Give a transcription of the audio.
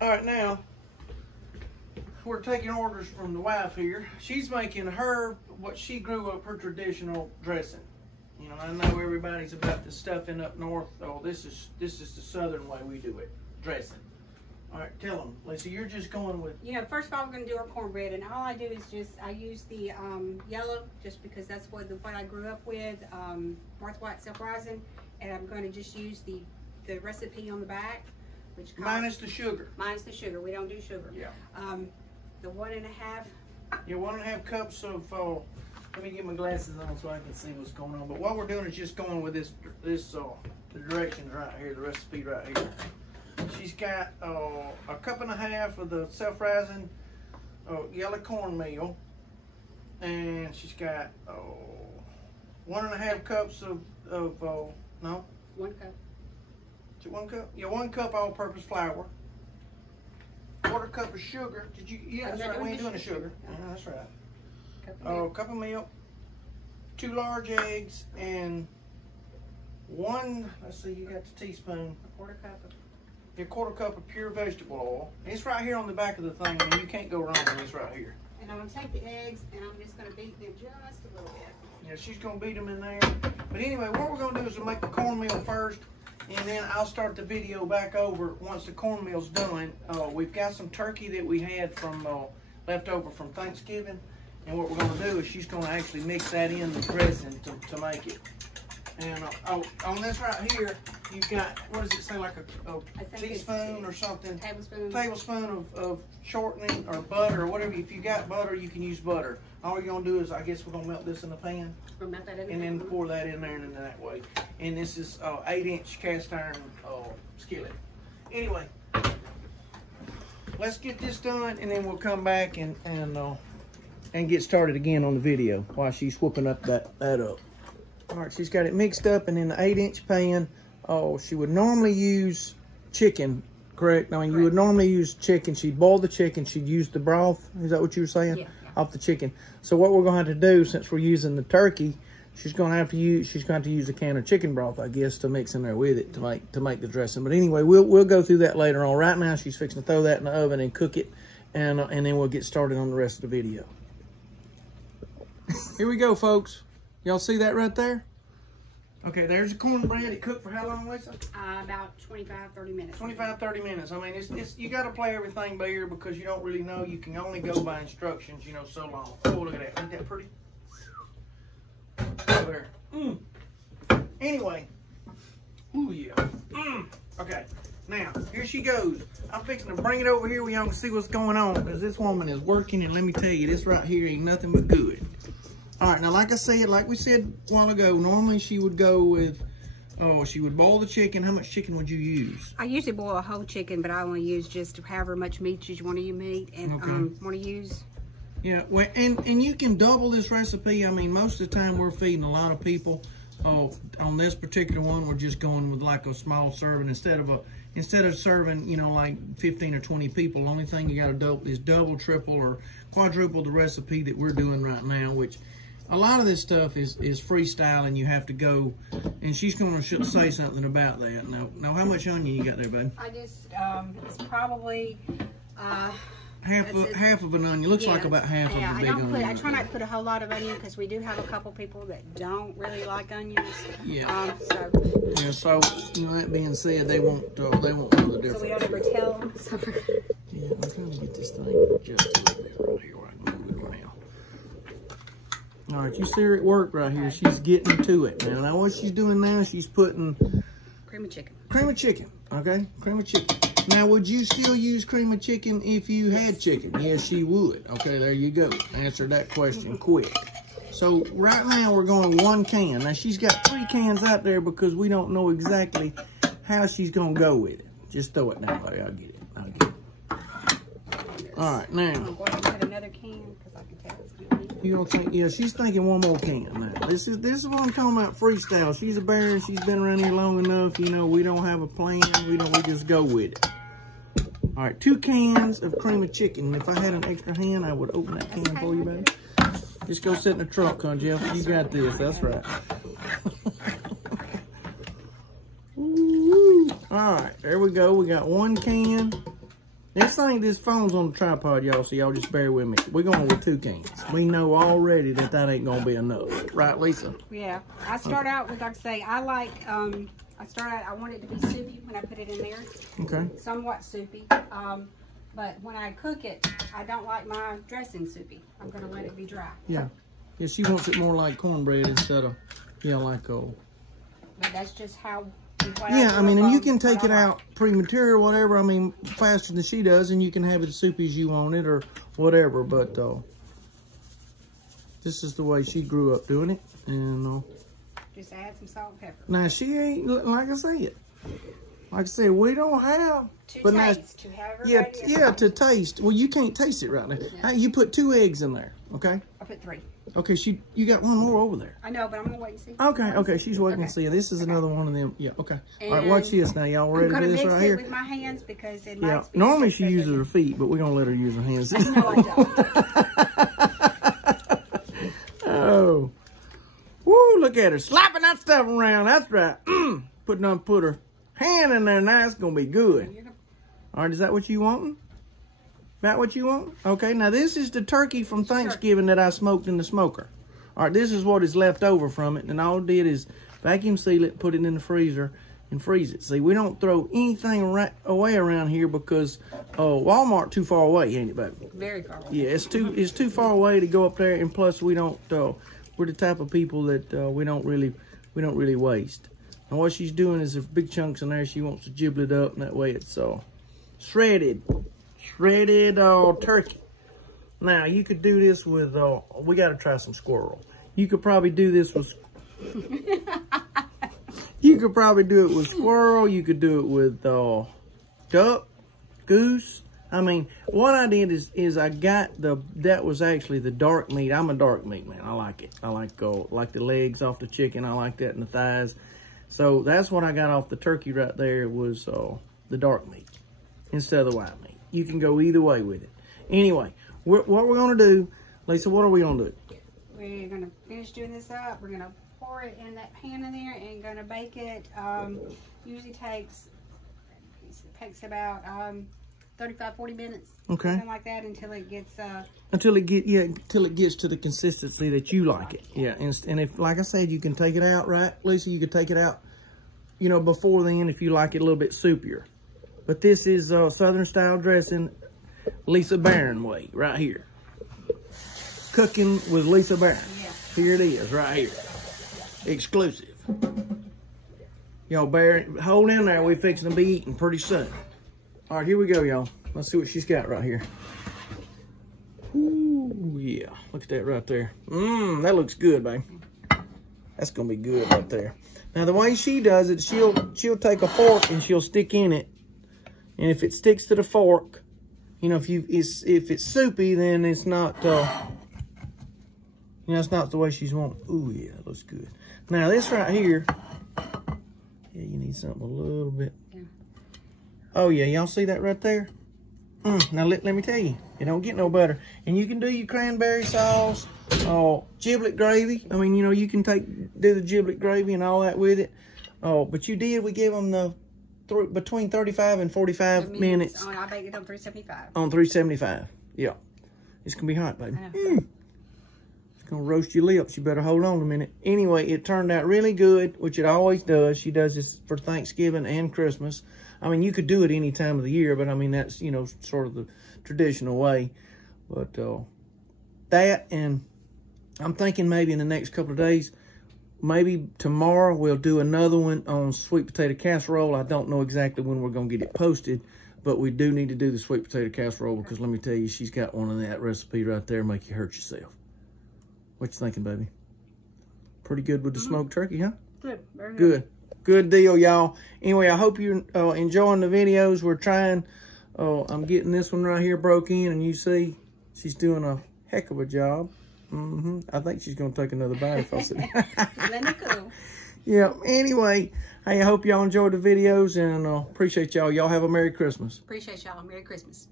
All right, now we're taking orders from the wife here. She's making what she grew up, her traditional dressing. You know, I know everybody's about this stuff in up north. Oh, this is the southern way we do it, dressing. All right, tell them, Lisa, you're just going with... Yeah, first of all, we're going to do our cornbread, and all I do is I use the yellow, just because that's what I grew up with, Martha White Self-Rising, and I'm going to just use the recipe on the back, which minus the sugar. Minus the sugar. We don't do sugar. Yeah. The 1.5. Yeah, 1.5 cups of... let me get my glasses on so I can see what's going on. But what we're doing is just going with the directions right here, the recipe right here. She's got a cup and a half of the self-rising yellow cornmeal, and she's got 1.5 cups of no, 1 cup. Is it 1 cup? Yeah, 1 cup all-purpose flour. 1/4 cup of sugar. Did you? Yeah, that's right. We ain't doing the sugar. Yeah, that's right. Cup of milk, 2 large eggs, and 1. Let's see. You got the teaspoon. 1/4 cup. Your 1/4 cup of pure vegetable oil. It's right here on the back of the thing. I mean, you can't go wrong with this right here. And I'm going to take the eggs and I'm just going to beat them just a little bit. Yeah, she's going to beat them in there. But anyway, what we're going to do is we'll make the cornmeal first, and then I'll start the video back over once the cornmeal's done. We've got some turkey that we had from left over from Thanksgiving, and what we're going to do is she's going to actually mix that in the dressing to make it. And on this right here, you've got, what does it say, like a teaspoon or something? Tablespoon of shortening or butter or whatever. If you got butter, you can use butter. All you're going to do is, I guess we're going to melt this in the pan. We'll melt that in and then pour that in there and in that way. And this is 8-inch cast iron skillet. Anyway, let's get this done, and then we'll come back and get started again on the video while she's whooping up that up. All right, she's got it mixed up, and in the 8-inch pan, she would normally use chicken, correct? I mean, you would normally use chicken. She'd boil the chicken. She'd use the broth. Is that what you were saying? Yeah. Off the chicken. So what we're going to have to do, since we're using the turkey, she's going to have to use a can of chicken broth, I guess, to mix in there with it to make the dressing. But anyway, we'll go through that later on. Right now, she's fixing to throw that in the oven and cook it, and then we'll get started on the rest of the video. Here we go, folks. Y'all see that right there? Okay, there's the cornbread. It cooked for how long, Lisa? About 25-30 minutes. 25-30 minutes. I mean, it's you got to play everything by ear because you don't really know. You can only go by instructions, you know, so long. Oh, look at that. Isn't that pretty? Over there. Anyway. Ooh, yeah. Okay. Now, here she goes. I'm fixing to bring it over here where y'all can see what's going on, because this woman is working, and let me tell you, this right here ain't nothing but good. All right, now like we said a while ago, normally she would go with, she would boil the chicken. How much chicken would you use? I usually boil a whole chicken, but I want to use just however much meat you want to use and want to use. Yeah, well, and you can double this recipe. I mean, most of the time we're feeding a lot of people. On this particular one, we're just going with like a small serving instead of serving, you know, like 15 or 20 people. The only thing you got to do is double, triple, or quadruple the recipe that we're doing right now, which a lot of this stuff is freestyle, and you have to go, and she's going to say something about that. Now, how much onion you got there, babe? I just, it's probably, half of an onion. Looks like about half of a big onion. I try not to put a whole lot of onion because we do have a couple people that don't really like onions. Yeah. So you know, that being said, they won't know the difference. So we don't ever tell them. Yeah, I'm trying to get this thing just a little bit right here where I can move it around. All right, you see her at work right here. She's getting to it now. What she's doing now, she's putting cream of chicken. Cream of chicken, okay? Cream of chicken. Now, would you still use cream of chicken if you had chicken? Yes, she would. Okay, there you go. Answer that question quick. So, right now, we're going 1 can. Now, she's got 3 cans out there because we don't know exactly how she's going to go with it. Just throw it down there. I'll get it. All right, now. I'm going to get another can because I can tell it's going to be. You don't think? Yeah, she's thinking 1 more can. Now, this is what I'm talking about, freestyle. She's a bear and she's been around here long enough. You know, we don't have a plan. We just go with it. All right, 2 cans of cream of chicken. If I had an extra hand, I would open that can for you, baby. Just go sit in the trunk, huh, Jeff? You got this. That's right. All right, there we go. We got 1 can This phone's on the tripod, y'all, so y'all just bear with me. We're going with 2 cans. We know already that ain't gonna be enough. Right, Lisa? Yeah. I start out with, like I say, I like, I want it to be soupy when I put it in there. Okay. Somewhat soupy. But when I cook it, I don't like my dressing soupy. I'm gonna let it be dry. Yeah. Yeah, she wants it more like cornbread instead of, like old. But that's just how. Yeah, I mean, and you can take it out premature or whatever. I mean, faster than she does, and you can have it as soupy as you want it or whatever. But this is the way she grew up doing it, and just add some salt and pepper. Now she ain't like I said. Like I said, we don't have to but taste. To have everybody to taste. Well, you can't taste it right now. Yeah. Hey, you put 2 eggs in there, okay? I put 3. Okay, you got 1 more over there. I know, but I'm gonna wait and see. Okay, she's waiting to see. This is another one of them. Yeah, okay. All right, watch this now. Y'all ready to do this right here? I'm gonna mix it with my hands because it yeah. might be. Normally she uses her feet, but we're gonna let her use her hands. No, I don't. Oh, woo! Look at her slapping that stuff around. That's right. Put her hand in there. Now it's gonna be good. All right, is that what you want? That what you want? Okay, now this is the turkey from Thanksgiving that I smoked in the smoker. All right, this is what is left over from it, and all I did is vacuum seal it, put it in the freezer, and freeze it. See, we don't throw anything away around here because Walmart too far away, ain't it, baby? Very far away. Yeah, it's too far away to go up there, and plus we don't. We're the type of people that we don't really waste. And what she's doing is if big chunks in there, she wants to gibble it up, and that way it's shredded turkey. Now you could do this with we got to try some squirrel. You could probably do this with you could probably do it with squirrel. You could do it with duck, goose. I mean, what I did is I got that was actually the dark meat. I'm a dark meat man. I like it. I like the legs off the chicken. I like that and the thighs. So that's what I got off the turkey right there was the dark meat instead of the white meat. You can go either way with it. Anyway, what we're going to do, Lisa, what are we going to do? We're going to finish doing this up. We're going to pour it in that pan in there and going to bake it. Usually takes about 35-40 minutes. Okay. Something like that until it gets... Until it gets to the consistency that you like it. Yeah, and if, like I said, you can take it out, right, Lisa? You could take it out, before then if you like it a little bit soupier. But this is Southern style dressing, Lisa Barron way, right here. Cooking with Lisa Barron. Yeah. Here it is, right here. Exclusive. Y'all hold in there. We're fixing to be eating pretty soon. All right, here we go, y'all. Let's see what she's got right here. Ooh, yeah. Look at that right there. That looks good, babe. That's gonna be good right there. Now the way she does it, she'll take a fork and she'll stick in it. And if it sticks to the fork, if it's soupy, then it's not it's not the way she's wanting. Ooh, yeah, it looks good. Now this right here, yeah, you need something a little bit. Yeah. Oh yeah, y'all see that right there? Now let me tell you, it don't get no better. And you can do your cranberry sauce, giblet gravy. I mean, you can do the giblet gravy and all that with it. But we give them between 35 and 45 minutes. I baked it on 375. On 375, yeah. It's gonna be hot, baby. It's gonna roast your lips. You better hold on a minute. Anyway, it turned out really good, which it always does. She does this for Thanksgiving and Christmas. I mean, you could do it any time of the year, but I mean, that's, sort of the traditional way. But that, and I'm thinking maybe in the next couple of days, maybe tomorrow we'll do another one on sweet potato casserole. I don't know exactly when we're going to get it posted, but we do need to do the sweet potato casserole because let me tell you, she's got one of that recipe right there, make you hurt yourself. What you thinking, baby? Pretty good with the smoked turkey, huh? Good. Very good. Good deal, y'all. Anyway, I hope you're enjoying the videos. We're trying. I'm getting this one right here broke in, and you see she's doing a heck of a job. I think she's going to take another bite if I said Let me go. Yeah, anyway, hey, I hope y'all enjoyed the videos, and appreciate y'all. Y'all have a Merry Christmas. Appreciate y'all. Merry Christmas.